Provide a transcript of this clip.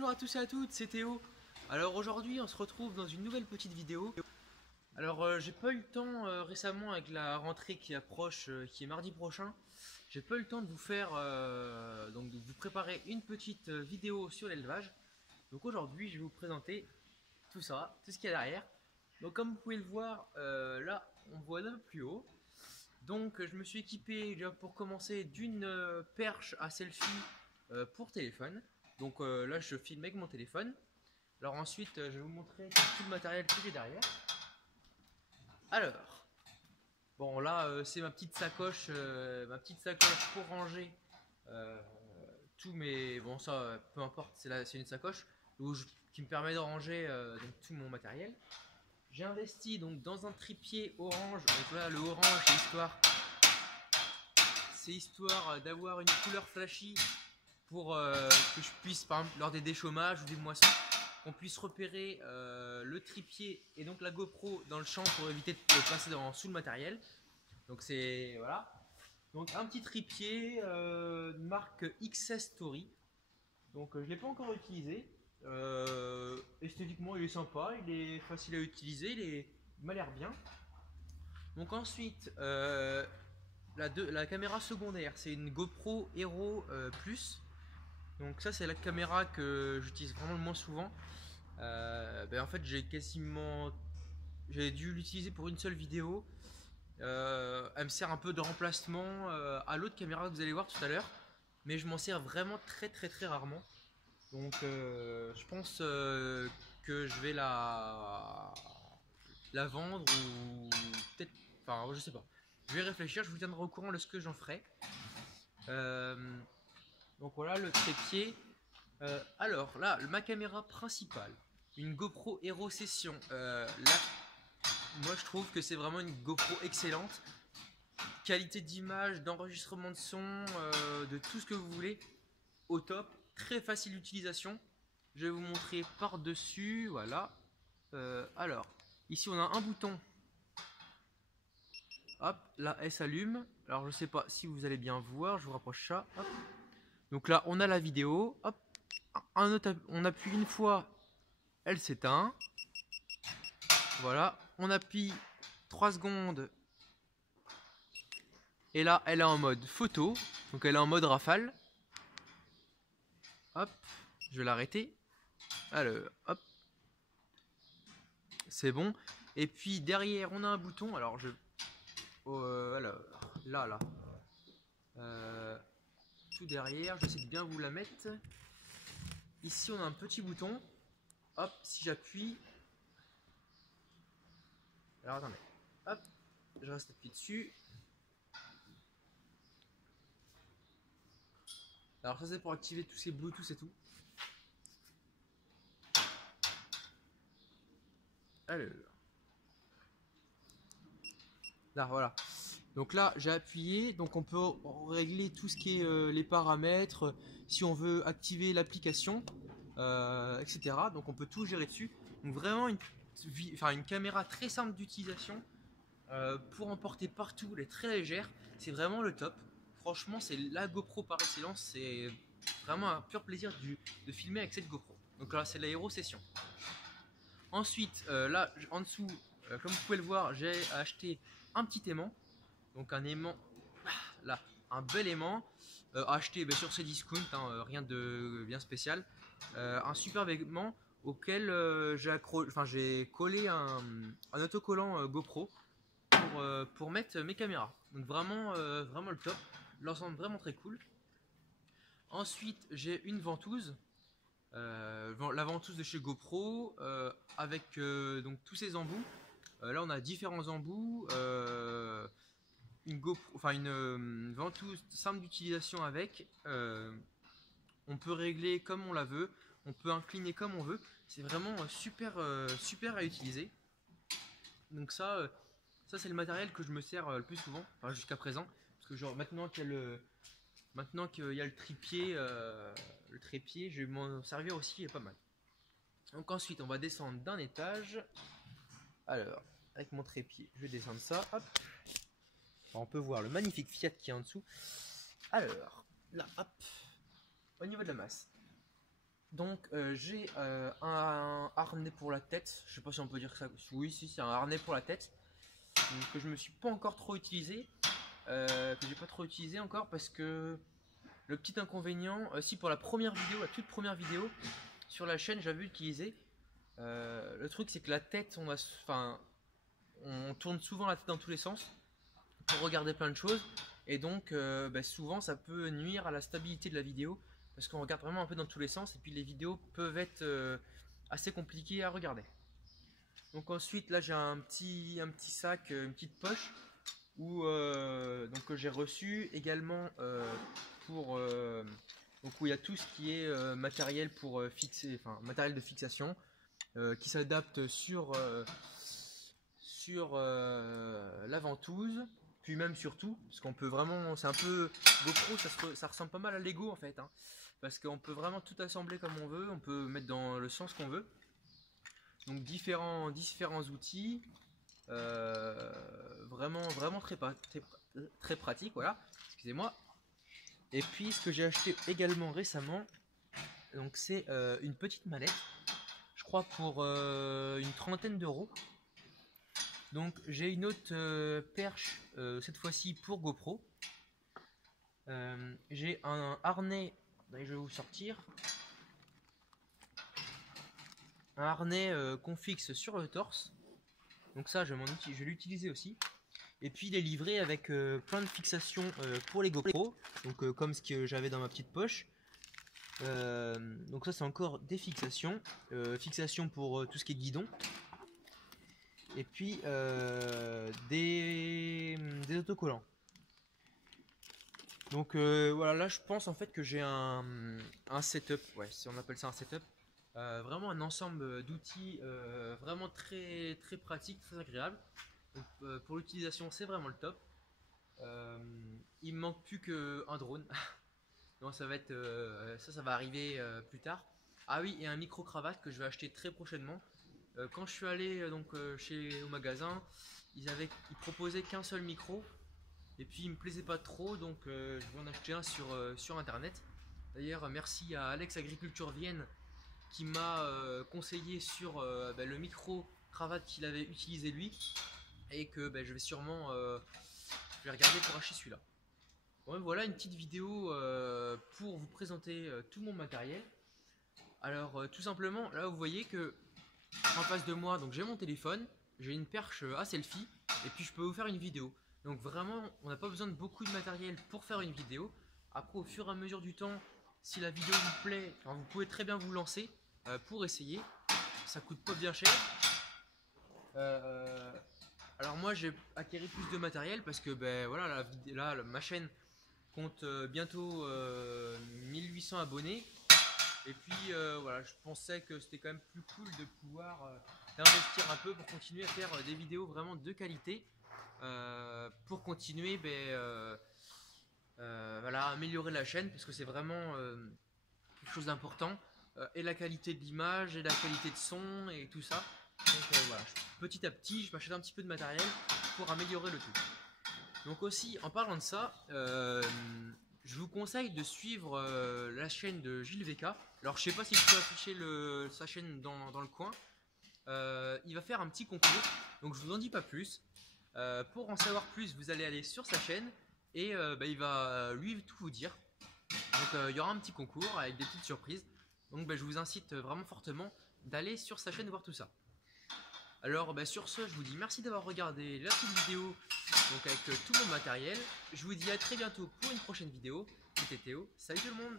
Bonjour à tous et à toutes, c'est Théo. Alors aujourd'hui on se retrouve dans une nouvelle petite vidéo. Alors j'ai pas eu le temps récemment avec la rentrée qui approche, qui est mardi prochain. J'ai pas eu le temps de vous faire, donc de vous préparer une petite vidéo sur l'élevage. Donc aujourd'hui je vais vous présenter tout ça, tout ce qu'il y a derrière. Donc comme vous pouvez le voir, là on voit un peu plus haut. Donc je me suis équipé déjà pour commencer d'une perche à selfie pour téléphone. Donc là je filme avec mon téléphone. Alors ensuite je vais vous montrer tout le matériel que j'ai derrière. Alors, bon là c'est ma petite sacoche pour ranger tous mes... Bon ça peu importe, c'est une sacoche qui me permet de ranger donc, tout mon matériel. J'ai investi donc dans un trépied orange. Donc là le orange c'est histoire d'avoir une couleur flashy pour que je puisse, par exemple, lors des déchômages ou des moissons, qu'on puisse repérer le trépied et donc la GoPro dans le champ pour éviter de passer sous le matériel. Donc c'est voilà. Donc un petit trépied marque XS Story. Donc je l'ai pas encore utilisé. Esthétiquement il est sympa, il est facile à utiliser, il m'a l'air bien. Donc ensuite la caméra secondaire, c'est une GoPro Hero Plus. Donc ça c'est la caméra que j'utilise vraiment le moins souvent. En fait j'ai dû l'utiliser pour une seule vidéo. Elle me sert un peu de remplacement à l'autre caméra que vous allez voir tout à l'heure, mais je m'en sers vraiment très rarement. Donc je pense que je vais la vendre ou peut-être, enfin je sais pas. Je vais réfléchir, je vous tiendrai au courant de ce que j'en ferai. Donc voilà le trépied. Alors là, ma caméra principale, une GoPro Hero Session. Là, moi je trouve que c'est vraiment une GoPro excellente. Qualité d'image, d'enregistrement de son, de tout ce que vous voulez, au top. Très facile d'utilisation. Je vais vous montrer par-dessus. Voilà. Alors, ici on a un bouton. Hop, là elle s'allume. Alors je sais pas si vous allez bien voir, je vous rapproche ça. Hop. Donc là on a la vidéo. Hop. On appuie une fois, elle s'éteint. Voilà, on appuie 3 secondes. Et là elle est en mode photo. Donc elle est en mode rafale. Hop, je vais l'arrêter. Alors, hop. C'est bon. Et puis derrière on a un bouton. Alors alors, là. Tout derrière, j'essaie de bien vous la mettre. Ici on a un petit bouton. Hop, si j'appuie. Alors attendez. Hop, je reste appuyé dessus. Alors ça c'est pour activer tous ces Bluetooth et tout. Alors. Là voilà. Donc là j'ai appuyé. Donc on peut régler tout ce qui est les paramètres. Si on veut activer l'application. Etc. Donc on peut tout gérer dessus. Donc vraiment une caméra très simple d'utilisation. Pour emporter partout, elle est très légère. C'est vraiment le top. Franchement c'est la GoPro par excellence. C'est vraiment un pur plaisir de filmer avec cette GoPro. Donc là c'est la Hero Session. Ensuite là en dessous, comme vous pouvez le voir, j'ai acheté un petit aimant. Donc un aimant, là, un bel aimant. Acheté sur ces discounts, hein, rien de bien spécial. Un super aimant auquel j'ai collé un autocollant GoPro pour mettre mes caméras. Donc vraiment le top. L'ensemble vraiment très cool. Ensuite j'ai une ventouse. La ventouse de chez GoPro avec donc tous ces embouts. Là on a différents embouts. Une ventouse simple d'utilisation avec. On peut régler comme on la veut. On peut incliner comme on veut. C'est vraiment super à utiliser. Donc ça c'est le matériel que je me sers le plus souvent, enfin jusqu'à présent, parce que genre maintenant qu'il y a le trépied, je vais m'en servir aussi pas mal. Donc ensuite on va descendre d'un étage. Alors avec mon trépied je vais descendre ça, hop. On peut voir le magnifique Fiat qui est en dessous. Alors là, hop, au niveau de la masse. Donc j'ai un harnais pour la tête, je sais pas si on peut dire ça, oui si c'est un harnais pour la tête, donc, que je me suis pas encore trop utilisé, que j'ai pas trop utilisé encore parce que le petit inconvénient, si pour la première vidéo, la toute première vidéo sur la chaîne j'avais utilisé, le truc c'est que la tête, on tourne souvent la tête dans tous les sens pour regarder plein de choses et donc souvent ça peut nuire à la stabilité de la vidéo parce qu'on regarde vraiment un peu dans tous les sens et puis les vidéos peuvent être assez compliquées à regarder. Donc ensuite là j'ai un petit sac, une petite poche où donc que j'ai reçu également pour donc où il y a tout ce qui est matériel pour fixer, enfin matériel de fixation qui s'adapte sur la ventouse, puis même surtout, parce qu'on peut vraiment, c'est un peu GoPro, ça ressemble pas mal à Lego en fait, hein, parce qu'on peut vraiment tout assembler comme on veut, on peut mettre dans le sens qu'on veut. Donc différents outils, vraiment très pratique, voilà. Excusez-moi. Et puis ce que j'ai acheté également récemment, donc c'est une petite manette, je crois pour une trentaine d'euros. Donc j'ai une autre perche, cette fois-ci pour GoPro. J'ai un harnais, je vais vous sortir. Un harnais qu'on fixe sur le torse. Donc ça je vais l'utiliser aussi. Et puis il est livré avec plein de fixations pour les GoPro. Donc comme ce que j'avais dans ma petite poche. Donc ça c'est encore des fixations. Fixations pour tout ce qui est guidon. Et puis des autocollants. Donc voilà, là je pense en fait que j'ai un setup, ouais, si on appelle ça un setup, vraiment un ensemble d'outils vraiment très pratique, très agréable. Donc, pour l'utilisation c'est vraiment le top. Il me manque plus qu'un drone. Non, ça va être ça va arriver plus tard. Ah oui, et un micro cravate que je vais acheter très prochainement. Quand je suis allé au magasin, ils proposaient qu'un seul micro et puis il me plaisait pas trop, donc je vais en acheter un sur internet. D'ailleurs merci à Alex Agriculture Vienne qui m'a conseillé sur le micro cravate qu'il avait utilisé lui et que je vais sûrement je vais regarder pour acheter celui-là. Bon, voilà une petite vidéo pour vous présenter tout mon matériel. Alors tout simplement là vous voyez que en face de moi, donc j'ai mon téléphone, j'ai une perche à selfie et puis je peux vous faire une vidéo. Donc vraiment, on n'a pas besoin de beaucoup de matériel pour faire une vidéo. Après, au fur et à mesure du temps, si la vidéo vous plaît, enfin, vous pouvez très bien vous lancer pour essayer. Ça coûte pas bien cher. Alors moi, j'ai acquéri plus de matériel parce que voilà, ma chaîne compte bientôt 1800 abonnés. Et puis voilà, je pensais que c'était quand même plus cool de pouvoir d'investir un peu pour continuer à faire des vidéos vraiment de qualité, pour continuer voilà, à améliorer la chaîne parce que c'est vraiment quelque chose d'important, et la qualité de l'image et la qualité de son et tout ça. Donc voilà, petit à petit, je m'achète un petit peu de matériel pour améliorer le tout. Donc aussi, en parlant de ça, je vous conseille de suivre la chaîne de Gilles VK. Alors je sais pas si je peux afficher sa chaîne dans le coin. Il va faire un petit concours, donc je vous en dis pas plus. Pour en savoir plus, vous allez aller sur sa chaîne et il va lui tout vous dire. Donc il y aura un petit concours avec des petites surprises. Donc je vous incite vraiment fortement d'aller sur sa chaîne voir tout ça. Alors sur ce, je vous dis merci d'avoir regardé la petite vidéo donc avec tout mon matériel. Je vous dis à très bientôt pour une prochaine vidéo. C'était Théo, salut tout le monde!